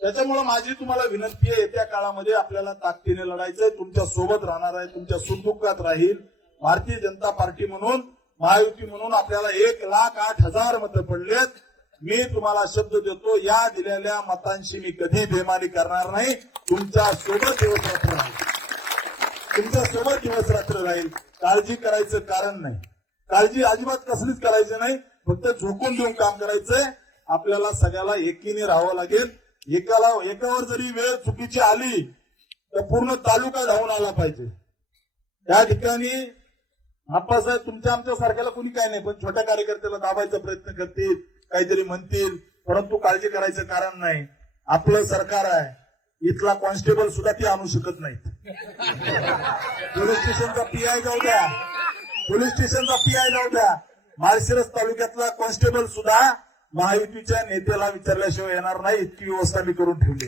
त्याच्यामुळे माझी तुम्हाला विनंती आहे, येत्या काळामध्ये आपल्याला ताकदीने लढायचंय. तुमच्या सोबत राहणार आहे, तुमच्या सुखदुःखात राहील. भारतीय जनता पार्टी म्हणून, महायुती म्हणून आपल्याला 1,08,000 मतं पडलेत. मी तुम्हाला शब्द देतो, या दिलेल्या मतांशी मी कधी बेमानी करणार नाही. तुमच्या सोबत दिवस रात्र राहील, तुमच्या सोबत दिवस रात्र राहील. काळजी करायचं कारण नाही. काळजी अजिबात कसलीच करायची नाही. फक्त झोकून देऊन काम करायचंय. आपल्याला सगळ्याला एकीने राहावं लागेल. एकावर जरी वेळ चुकीची आली तर पूर्ण तालुका धावून आला पाहिजे. त्या ठिकाणी आप्पासाहेब तुमच्या आमच्या सारख्याला कोणी काय नाही, पण छोट्या कार्यकर्त्याला दाबायचा प्रयत्न करतील, काहीतरी म्हणतील. परंतु काळजी करायचं कारण नाही. आपलं सरकार आहे. इथला कॉन्स्टेबल सुद्धा ती आणू शकत नाहीत. पोलीस स्टेशनचा पीआय जाऊ द्या, पोलीस स्टेशनचा पीआय जाऊ द्या, माळशिरस तालुक्यातला कॉन्स्टेबल सुद्धा महायुतीच्या नेत्याला विचारल्याशिवाय येणार नाही. इतकी व्यवस्था मी करून ठेवली.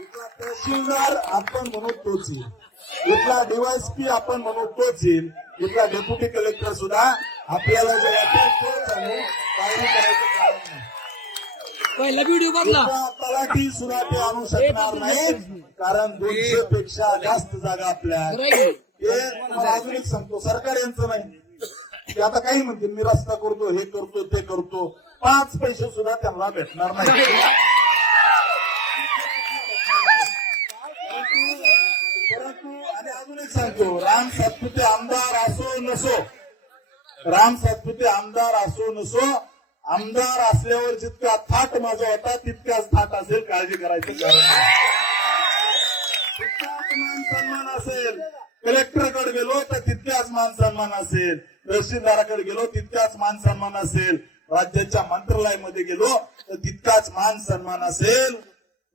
इथला तहसीलदार आपण म्हणू तोच येईल, इथला डीवायएसपी आपण म्हणू तोच येईल, इथला डेप्युटी कलेक्टर सुद्धा आपल्याला जे वाटेल तोच आणू. काळजी करायचं कारण नाही. पहिला व्हिडिओ बघला, तलाठी सुद्धा ते आणू शकणार नाही. कारण 200 पेक्षा जास्त जागा आपल्या. हे अजून एक सांगतो, सरकार यांचं नाही. ते आता काही म्हणते मी रस्ता करतो, हे करतो, ते करतो. 5 पैसे सुद्धा त्यांना भेटणार नाही. परंतु आणि अजून एक सांगतो, राम सातपुते आमदार असो नसो, राम सातपुते आमदार असो नसो, आमदार असल्यावर जितका थाट माझा होता तितकाच थाट असेल. काळजी करायचं कारण नाही. तितकाच मान सन्मान असेल. कलेक्टरकडे गेलो तर तितकाच मान सन्मान असेल. तहसीलदाराकडे गेलो तितकाच मान सन्मान असेल. राज्याच्या मंत्रालयामध्ये गेलो तर तितकाच मान सन्मान असेल.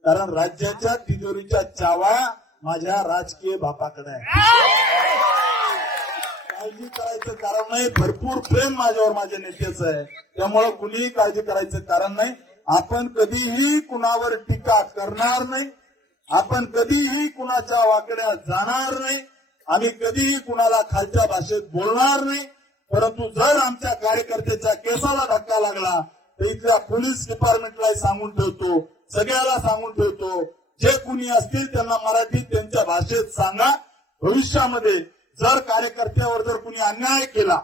कारण राज्याच्या तिजोरीच्या चावा माझ्या राजकीय बापाकडे आहे. काळजी करायचं कारण नाही. भरपूर प्रेम माझ्यावर माझ्या नेत्याचं आहे. त्यामुळे कुणीही काळजी करायचं कारण नाही. आपण कधीही कुणावर टीका करणार नाही. आपण कधीही कुणाच्या वाकड्या जाणार नाही, आम्ही कधीही कुणाला खालच्या भाषेत बोलणार नाही. परंतु जर आमच्या कार्यकर्त्याच्या केसाला धक्का लागला तर इथल्या पोलीस डिपार्टमेंटला सांगून ठेवतो, सगळ्याला सांगून ठेवतो, जे कुणी असतील त्यांना मराठीत त्यांच्या भाषेत सांगा. भविष्यामध्ये जर कार्यकर्त्यावर जर कुणी अन्याय केला,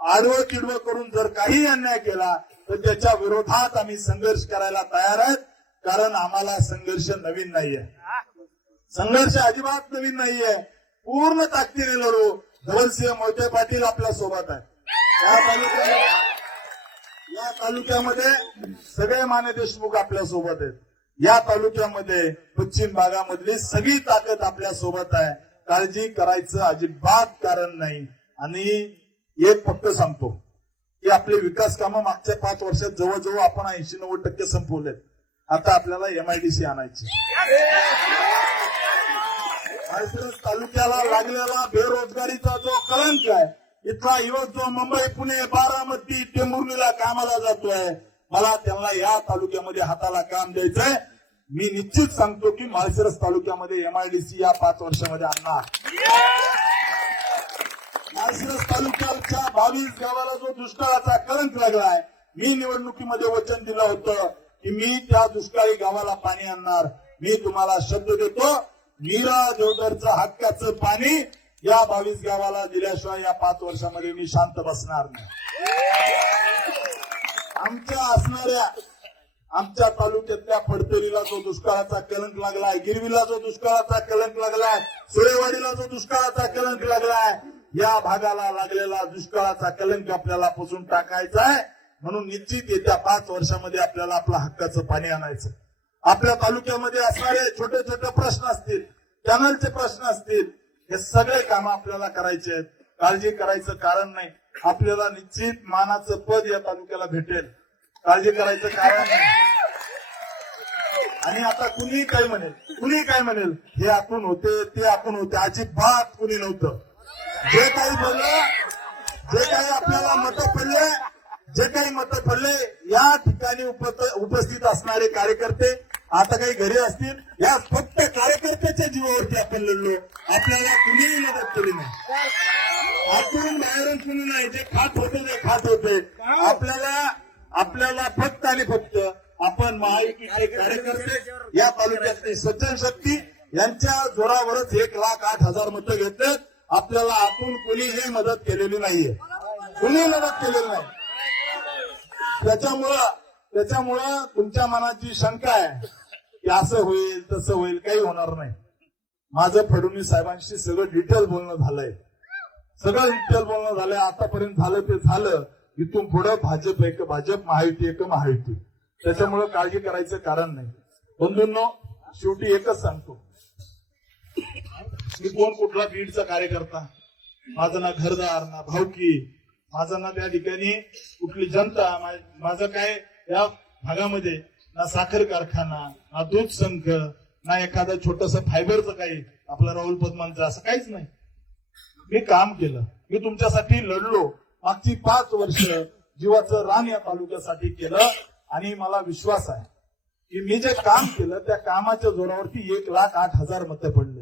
आडवं तिडवं करून जर काही अन्याय केला तर त्याच्या विरोधात आम्ही संघर्ष करायला तयार आहेत. कारण आम्हाला संघर्ष नवीन नाहीये, संघर्ष अजिबात नवीन नाहीये. पूर्ण ताकदीने लढू. धवलसिंह मोहिते पाटील आपल्या सोबत आहेत. या तालुक्यामध्ये सगळे माने देशमुख आपल्या सोबत आहेत. या तालुक्यामध्ये पश्चिम भागामधली सगळी ताकद आपल्या सोबत आहे. काळजी करायचं अजिबात कारण नाही. आणि एक फक्त सांगतो की आपले विकास कामं मागच्या 5 वर्षात जवळजवळ आपण 80-90% संपवलेत. आता आपल्याला MIDC आणायची. माळशिरस तालुक्याला लागलेला बेरोजगारीचा जो कलंक आहे, इथला युवक जो मुंबई, पुणे, बारामती, टेंभुर्णीला कामाला जातोय, मला त्यांना या तालुक्यामध्ये हाताला काम द्यायचंय. मी निश्चित सांगतो की माळशिरस तालुक्यामध्ये MIDC या 5 वर्षामध्ये आणणार. माळशिरस तालुक्याच्या 22 गावाला जो दुष्काळाचा कलंक लागलाय, मी निवडणुकीमध्ये वचन दिलं होतं की मी त्या दुष्काळी गावाला पाणी आणणार. मी तुम्हाला शब्द देतो, नीरा जोदरचं हक्काचं पाणी या 22 गावाला दिल्याशिवाय या 5 वर्षामध्ये मी शांत बसणार नाही. आमच्या तालुक्यातल्या फडतरीला जो दुष्काळाचा कलंक लागलाय, गिरवीला जो दुष्काळाचा कलंक लागलाय, सुरेवाडीला जो दुष्काळाचा कलंक लागलाय, या भागाला लागलेला दुष्काळाचा कलंक आपल्याला पुसून टाकायचा आहे. म्हणून निश्चित येत्या 5 वर्षामध्ये आपल्याला आपलं हक्काचं पाणी आणायचं. आपल्या तालुक्यामध्ये असणारे छोटे छोटे प्रश्न असतील, कॅनलचे प्रश्न असतील, हे सगळे कामं आपल्याला करायचे आहेत. काळजी करायचं कारण नाही. आपल्याला निश्चित मानाचं पद या तालुक्याला भेटेल. काळजी करायचं कारण नाही. आणि आता कुणी काय म्हणेल, हे आपण होते, ते आपण होते, अजिबात कुणी नव्हतं. जे काही बोललं, जे काही आपल्याला मतं पडले, या ठिकाणी उपस्थित असणारे कार्यकर्ते आता काही घरी असतील, या फक्त कार्यकर्त्याच्या जीवावरती आपण लढलो. आपल्याला कुणीही मदत केली नाही. आतून बाहेरून कुणी नाही. जे खात होते ते खात होते. आपल्याला फक्त आणि फक्त आपण महायुतीचे कार्यकर्ते, या तालुक्यातली सज्जन शक्ती यांच्या जोरावरच 1,08,000 मतं घेतलेत. आपल्याला आतून कुणीही मदत केलेली नाहीये, कुणीही मदत केलेली नाही. त्याच्यामुळं तुमच्या मनात जी शंका आहे की असं होईल तसं होईल, काही होणार नाही. माझं फडणवीस साहेबांशी सगळं डिटेल बोलणं झालंय. आतापर्यंत झालं ते झालं. इथून पुढे भाजप एक भाजप, महायुती एक महायुती. त्याच्यामुळं काळजी करायचं कारण नाही. बंधूंनो, शेवटी एकच सांगतो, मी कोण कुठला बीडचा कार्यकर्ता, माझं ना घरदार, ना भावकी, माझं ना त्या ठिकाणी कुठली जनता, माझं काय या भागामध्ये ना साखर कारखाना, ना दूध संघ, ना एखादं छोटस फायबरचं काही आपलं राहुल पद्मांचं, असं काहीच नाही. मी काम केलं, मी तुमच्यासाठी लढलो. मागची 5 वर्ष जीवाचं रान या तालुक्यासाठी केलं. आणि मला विश्वास आहे की मी जे काम केलं त्या कामाच्या जोरावरती 1,08,000 मतं पडले.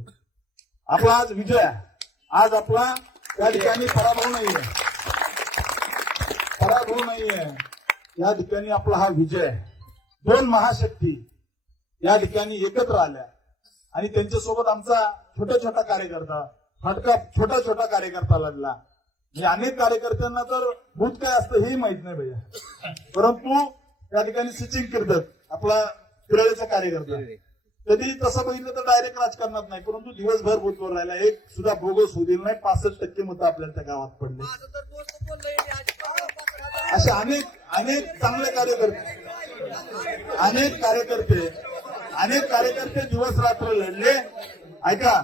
आपला आज विजय आहे. आज आपला त्या ठिकाणी पराभव नाहीये. या ठिकाणी आपला हा विजय आहे. 2 महाशक्ती या ठिकाणी एकत्र आल्या आणि त्यांच्यासोबत आमचा छोटा छोटा कार्यकर्ता लढला. अनेक कार्यकर्त्यांना तर भूत काय असतं हेही माहित नाही भैया. परंतु त्या ठिकाणी सचिन कीर्तक, आपला फिराळीचा कार्यकर्ता, कधी तसं बघितलं तर डायरेक्ट राजकारणात नाही, परंतु दिवसभर बूथवर राहिला. एक सुद्धा बोगस होईल नाही. 65% मतं आपल्याला त्या गावात पडले. असे अनेक चांगले कार्यकर्ते दिवस रात्र लढले. ऐका,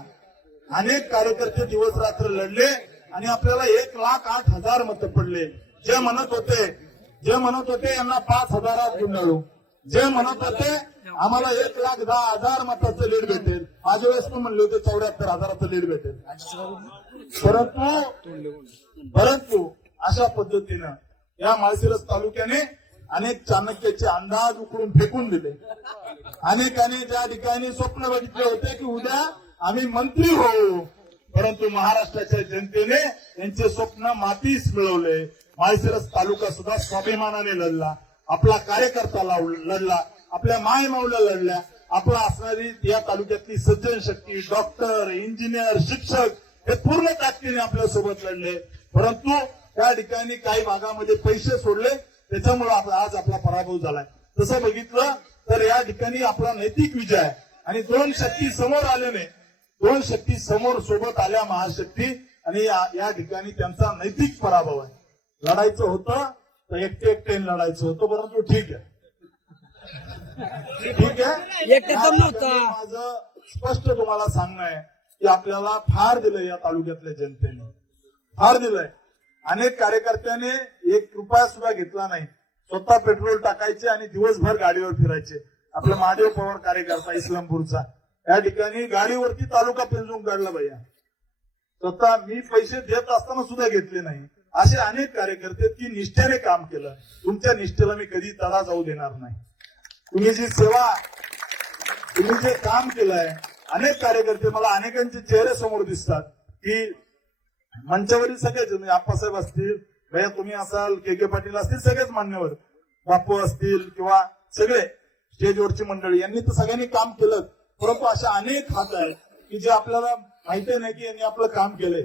अनेक कार्यकर्ते दिवस रात्र लढले आणि आपल्याला 1,08,000 मतं पडले. जे म्हणत होते यांना 5,000 गुंडाळू, जे म्हणत होते आम्हाला 1,10,000 मताचं लीड भेटेल, माझ्या वेळेस पण म्हणले होते 74,000चं लीड भेटेल. परंतु अशा पद्धतीनं या माळशिरस तालुक्याने अनेक चाणक्याचे अंदाज उकळून फेकून दिले. अनेकाने ज्या ठिकाणी स्वप्न बघितले होते की उद्या आम्ही मंत्री होऊ, परंतु महाराष्ट्राच्या जनतेने यांचे स्वप्न मातीस मिळवले. माळशिरस तालुका सुद्धा स्वाभिमानाने लढला, आपला कार्यकर्ता लढला, आपल्या माय माऊला लढल्या. आपला असणारी या तालुक्यातली सज्जन शक्ती, डॉक्टर, इंजिनियर, शिक्षक हे पूर्ण ताकदीने आपल्यासोबत लढले. परंतु त्या ठिकाणी काही भागामध्ये पैसे सोडले, त्याच्यामुळे आज आपला पराभव झालाय. तसं बघितलं तर या ठिकाणी आपला नैतिक विजय आहे. आणि दोन शक्ती समोर आल्याने, दोन शक्ती समोर सोबत आल्या महाशक्ती, आणि या ठिकाणी त्यांचा नैतिक पराभव आहे. लढायचं होतं तर एकटे लढायचं होतं, परंतु ठीक आहे, ठीक आहे. माझं स्पष्ट तुम्हाला सांगणं आहे की आपल्याला फार दिलंय या तालुक्यातल्या जनतेने, फार दिलंय. अनेक कार्यकर्त्याने 1 रुपया सुद्धा घेतला नाही. स्वतः पेट्रोल टाकायचे आणि दिवसभर गाडीवर फिरायचे. आपला महादेव पवार कार्यकर्ता इस्लामपूरचा या ठिकाणी गाडीवरती तालुका पिंजून काढला भैया. स्वतः मी पैसे देत असताना सुद्धा घेतले नाही. असे अनेक कार्यकर्ते की निष्ठेने काम केलं. तुमच्या निष्ठेला मी कधी तडा जाऊ देणार नाही. तुम्ही जी सेवा, तुम्ही जे काम केलंय, अनेक कार्यकर्ते, मला अनेकांचे चेहरे समोर दिसतात की मंचावरील सगळेच, म्हणजे आप्पासाहेब असतील, भैया तुम्ही असाल, के पाटील असतील, सगळेच मान्यवर, बापू असतील किंवा सगळे स्टेजवरची मंडळी, यांनी तर सगळ्यांनी काम केलं. परंतु अशा अनेक हात आहेत की जे आपल्याला माहिती नाही की यांनी आपलं काम केलंय.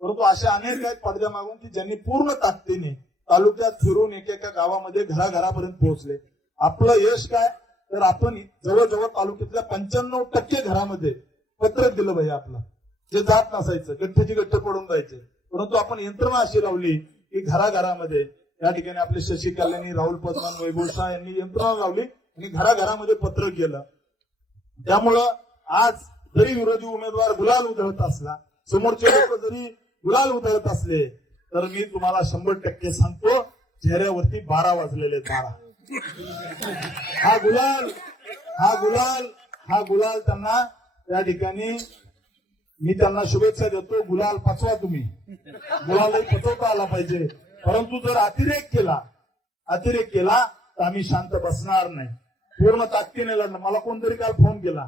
परंतु अशा अनेक आहेत पडद्या मागून की ज्यांनी पूर्ण ताकदीने तालुक्यात फिरून एकेका गावामध्ये घराघरापर्यंत पोहोचले. आपलं यश काय तर आपण जवळजवळ तालुक्यातल्या 95% घरामध्ये पत्रक दिलं भैया आपलं, जे जात नसायचं, गठ्ठेची गठ्ठे पडून जायचे. परंतु आपण यंत्रणा अशी लावली की घराघरामध्ये, या ठिकाणी आपले शशी कल्याणी, राहुल पद्मान, वैभव शाह यांनी यंत्रणा लावली आणि घराघरामध्ये पत्रक गेलं. त्यामुळं आज जरी विरोधी उमेदवार गुलाल उधळत असला, समोरचे लोक जरी गुलाल उधळत असले, तर मी तुम्हाला 100% सांगतो, चेहऱ्यावरती 12 वाजलेले 12. हा गुलाल त्यांना त्या ठिकाणी मी त्यांना शुभेच्छा देतो. गुलाल पचवा तुम्ही, गुलालही पचवता आला पाहिजे. परंतु जर अतिरेक केला तर आम्ही शांत बसणार नाही. पूर्ण ताकदीने लढणार. मला कोणतरी काल फोन केला,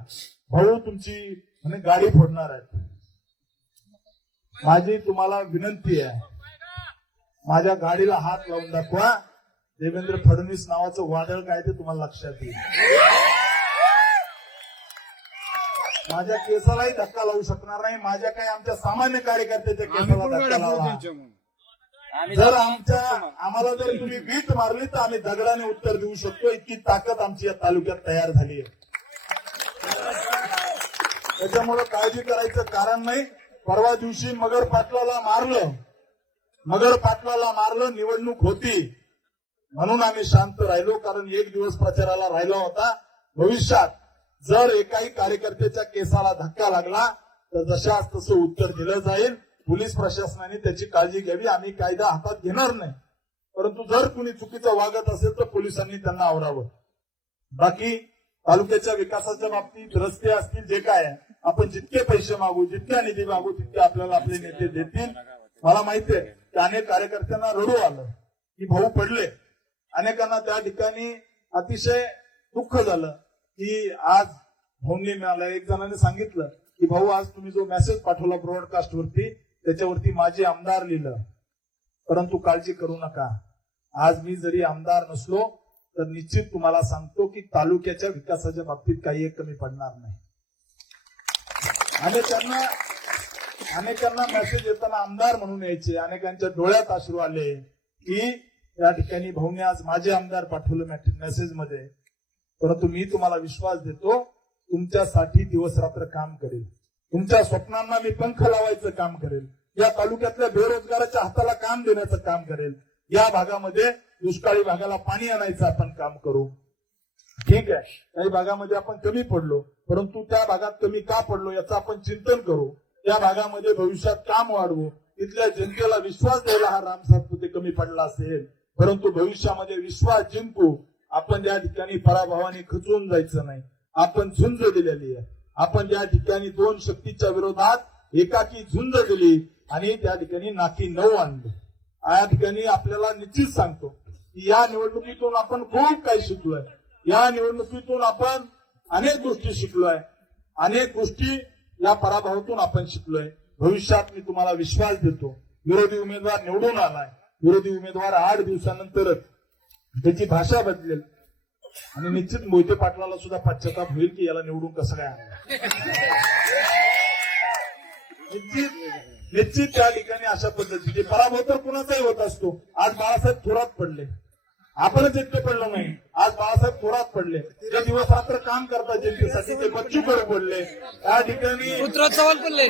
भाऊ तुमची म्हणे गाडी फोडणार आहेत. माझी तुम्हाला विनंती आहे, माझ्या गाडीला हात लावून दाखवा. देवेंद्र फडणवीस नावाचं वादळ काय ते तुम्हाला लक्षात येईल. माझ्या केसालाही धक्का लावू शकणार नाही. माझ्या काही आमच्या सामान्य कार्यकर्त्याच्या केसाला धक्का लावला. जर आम्हाला जर तुम्ही वीट मारली तर आम्ही दगडाने उत्तर देऊ शकतो. इतकी ताकद आमची या तालुक्यात तयार झाली आहे. त्याच्यामुळे काळजी करायचं कारण नाही. परवा दिवशी मगर पाटलाला मारलं, निवडणूक होती म्हणून आम्ही शांत राहिलो, कारण 1 दिवस प्रचाराला राहिला होता. भविष्यात जर एकाही कार्यकर्त्याच्या केसाला धक्का लागला तर जशास तसं उत्तर दिलं जाईल. पोलीस प्रशासनाने त्याची काळजी घ्यावी. आम्ही कायदा हातात घेणार नाही, परंतु जर कुणी चुकीचं वागत असेल तर पोलिसांनी त्यांना आवरावं. बाकी तालुक्याच्या विकासाच्या बाबतीत रस्ते असतील, जे काय आहे, आपण जितके पैसे मागू, जितका निधी मागू, तितके आपल्याला आपले नेते देतील. मला माहिती आहे की अनेक कार्यकर्त्यांना रडू आलं की भाऊ पडले. अनेकांना त्या ठिकाणी अतिशय दुःख झालं की आज भाऊंनी मिळालं. एक जणांनी सांगितलं की भाऊ आज तुम्ही जो मेसेज पाठवला ब्रॉडकास्ट वरती, त्याच्यावरती माझे आमदार लिहिलं, परंतु काळजी करू नका. आज मी जरी आमदार नसलो तर निश्चित तुम्हाला सांगतो की तालुक्याच्या विकासाच्या बाबतीत काही एक कमी पडणार नाही. अनेकांना मेसेज येताना आमदार म्हणून यायचे. अनेकांच्या डोळ्यात अश्रू आले की या ठिकाणी भाऊने आज माझे आमदार पाठवलं मेसेज मध्ये. परंतु मी तुम्हाला विश्वास देतो, तुमच्यासाठी दिवस रात्र काम करेल. तुमच्या स्वप्नांना मी पंख लावायचं काम करेल. या तालुक्यातल्या बेरोजगाराच्या हाताला काम देण्याचं काम करेल. या भागामध्ये दुष्काळी भागाला पाणी आणायचं आपण काम करू. ठीक आहे, काही भागामध्ये आपण कमी पडलो, परंतु त्या भागात कमी का पडलो याचं आपण चिंतन करू. त्या भागामध्ये भविष्यात काम वाढवू. तिथल्या जनतेला विश्वास द्यायला हा राम सातपुते कमी पडला असेल, परंतु भविष्यामध्ये विश्वास जिंकू. आपण ज्या ठिकाणी पराभवाने खचून जायचं नाही. आपण झुंज दिलेली आहे. आपण ज्या ठिकाणी 2 शक्तीच्या विरोधात एकाकी झुंज दिली आणि त्या ठिकाणी नाकी 9 आणली. या ठिकाणी आपल्याला निश्चित सांगतो की या निवडणुकीतून आपण खूप काही शिकलोय. या निवडणुकीतून आपण अनेक गोष्टी शिकलोय. अनेक गोष्टी या पराभवातून आपण शिकलोय. भविष्यात मी तुम्हाला विश्वास देतो, विरोधी उमेदवार निवडून आलाय. विरोधी उमेदवार 8 दिवसानंतरच त्याची भाषा बदलेल आणि निश्चित मोहिते पाटलाला सुद्धा पश्चाताप होईल की याला निवडून कसं काय आणलं. निश्चित त्या ठिकाणी अशा पद्धतीचे पराभव तर कुणाचाही होत असतो. आज बाळासाहेब थोरात पडले, आपणच एकटे पडलो नाही. आज बाळासाहेब थोरात पडले, जे दिवस रात्र काम करतात जनतेसाठी, ते बच्चू कडू पडले. त्या ठिकाणी चव्हाण पडले,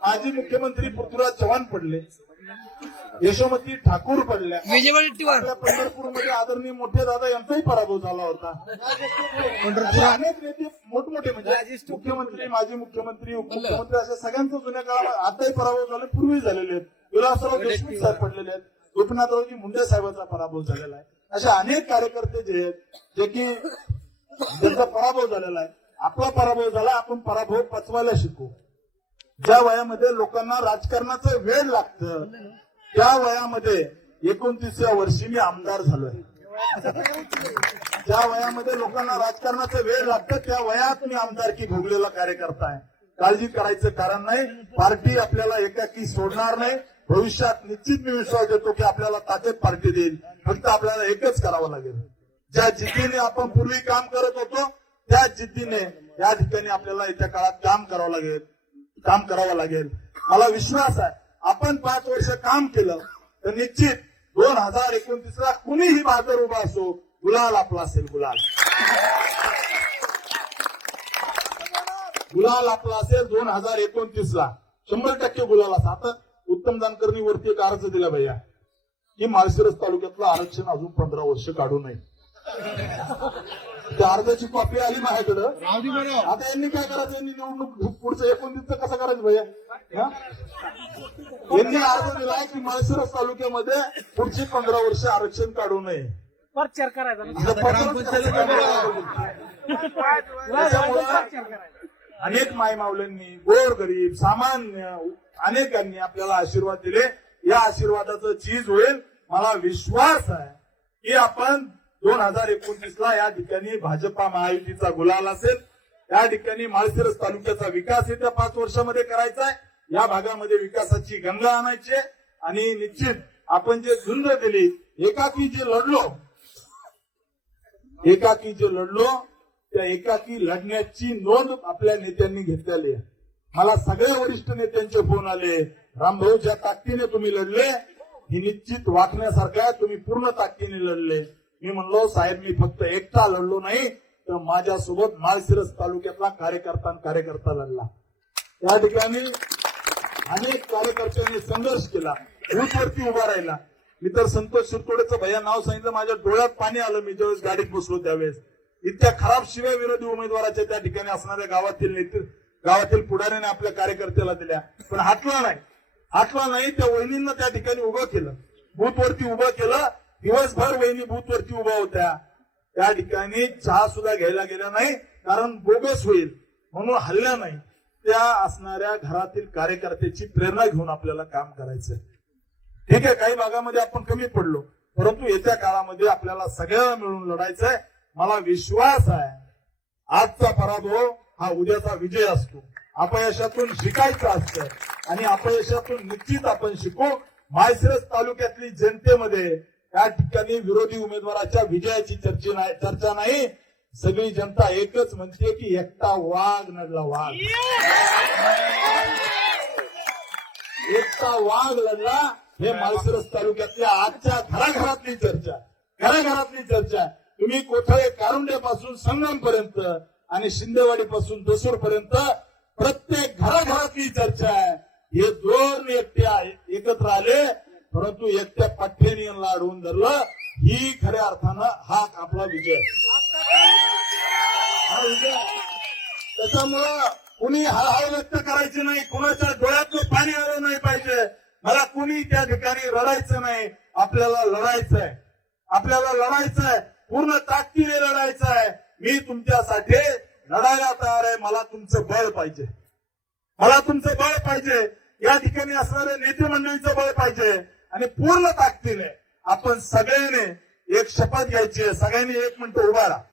माजी मुख्यमंत्री पृथ्वीराज चव्हाण पडले, यशोमती ठाकूर पडल्या. आपल्या पंढरपूरमध्ये आदरणीय मोठे दादा यांचाही पराभव झाला होता. अनेक नेते मोठमोठे म्हणजे मुख्यमंत्री, माजी मुख्यमंत्री, उपमुख्यमंत्री अशा सगळ्यांचा जुन्या काळात आताही पराभव झाले, पूर्वी झालेले आहेत. विलासराव देशमुख साहेब पडलेले आहेत, गोपीनाथरावजी मुंडे साहेबांचा पराभव झालेला आहे. अशा अनेक कार्यकर्ते जे आहेत जे की ज्यांचा पराभव झालेला आहे. आपला पराभव झाला, आपण पराभव पचवायला शिकू. ज्या वयामध्ये लोकांना राजकारणाचं वेळ लागतं त्या वयामध्ये 29व्या वर्षी मी आमदार झालोय. ज्या वयामध्ये लोकांना राजकारणाचं वेळ लागतं त्या वयात मी आमदारकी भोगलेला कार्यकर्ता आहे. काळजी करायचं कारण नाही. पार्टी आपल्याला एकाकी सोडणार नाही. भविष्यात निश्चित मी विश्वास देतो की आपल्याला ताकद पार्टी देईल. फक्त आपल्याला एकच करावं लागेल. ज्या जिद्दीने आपण पूर्वी काम करत होतो त्या जिद्दीने या ठिकाणी आपल्याला येत्या काळात काम करावं लागेल. मला विश्वास आहे आपण 5 वर्ष काम केलं तर निश्चित 2029ला कुणीही बहादर उभा असो, गुलाल आपला असेल. गुलाल आपला असेल 2029ला 100% गुलाल असा. आता उत्तम जानकरनी वरती एक अर्ज दिला भैया की माळशिरस तालुक्यातलं आरक्षण अजून 15 वर्ष काढू नये. त्या अर्जाची कॉपी आली माझ्याकडं. आता यांनी काय करायचं, यांनी निवडणूक पुढचं 29चं कसं करायचं भैया. यांनी अर्ज दिलाय की माळशिरस तालुक्यामध्ये पुढची 15 वर्ष आरक्षण काढू नये. प्रचार करायचा अनेक मायमावल्यांनी, गोरगरीब, सामान्य अनेकांनी आपल्याला आशीर्वाद दिले. या आशीर्वादाचं चीज होईल. मला विश्वास आहे की आपण 2029ला या ठिकाणी भाजपा महायुतीचा गुलाल असेल. या ठिकाणी माळशिरस तालुक्याचा विकास येत्या 5 वर्षामध्ये करायचा आहे. या भागामध्ये विकासाची गंगा आणायची आणि निश्चित आपण जे झुंज दिली, एकाकी जे लढलो त्या एकाकी लढण्याची नोंद आपल्या नेत्यांनी घेतलेली आहे. मला सगळ्या वरिष्ठ नेत्यांचे फोन आले, रामभाऊ ज्या ताकदीने तुम्ही लढले ही निश्चित वाटण्यासारखं आहे. तुम्ही पूर्ण ताकदीने लढले. मी म्हणलो साहेब मी फक्त एकटा लढलो नाही तर माझ्यासोबत माळशिरस तालुक्यातला कार्यकर्ता लढला. या ठिकाणी अनेक कार्यकर्त्यांनी संघर्ष केला, बूथवरती उभा राहिला. मी तर संतोष शिरतोडेचं भैया नाव सांगितलं, माझ्या डोळ्यात पाणी आलं. मी ज्यावेळेस गाडीत बसलो त्यावेळेस इतक्या खराब शिव्या विरोधी उमेदवाराच्या त्या ठिकाणी असणाऱ्या गावातील पुढाऱ्याने आपल्या कार्यकर्त्याला दिल्या, पण हटला नाही. त्या वहिनींना त्या ठिकाणी उभं केलं, बूथवरती उभं केलं. दिवसभर वहिनी बूथवरती उभा होत्या. त्या ठिकाणी चहा सुद्धा घ्यायला गेल्या नाही, कारण बोगस होईल म्हणून हल्ल्या नाही. त्या असणाऱ्या घरातील कार्यकर्त्याची प्रेरणा घेऊन आपल्याला काम करायचंय. ठीक आहे, काही भागामध्ये आपण कमी पडलो, परंतु येत्या काळामध्ये आपल्याला सगळ्यांना मिळून लढायचंय. मला विश्वास आहे आजचा पराभव हा उद्याचा विजय असतो. अपयशातून शिकायचं असतं आणि अपयशातून निश्चित आपण शिकू. माळशिरस तालुक्यातली जनतेमध्ये या ठिकाणी विरोधी उमेदवाराच्या विजयाची चर्चा नाही. सगळी जनता एकच म्हणते की एकटा वाघ नडला वाघ. एकटा वाघ लढला. हे माळशिरस तालुक्यातल्या आजच्या घराघरातली चर्चा. तुम्ही कोथळे कारुंड्यापासून संगमपर्यंत आणि शिंदेवाडीपासून दसूर पर्यंत प्रत्येक घराघरातली चर्चा आहे. हे 2 एकटे एकत्र आले, परंतु एकट्या पठ्ठेने यांना अडवून धरलं. ही खऱ्या अर्थानं हा आपला विजय. त्याच्यामुळं कुणी हळहळ व्यक्त करायची नाही, कुणाच्या डोळ्यातलं पाणी आलं नाही पाहिजे. मला कुणी त्या ठिकाणी रडायचं नाही. आपल्याला लढायचंय, पूर्ण ताकदीने लढायचंय. मी तुमच्यासाठी लढायला तयार आहे. मला तुमचं बळ पाहिजे. या ठिकाणी असणाऱ्या नेते मंडळीचं बळ पाहिजे. आणि पूर्ण ताकदीने आपण सगळ्यांनी एक शपथ घ्यायची आहे. सगळ्यांनी 1 मिनिट उभा राहा.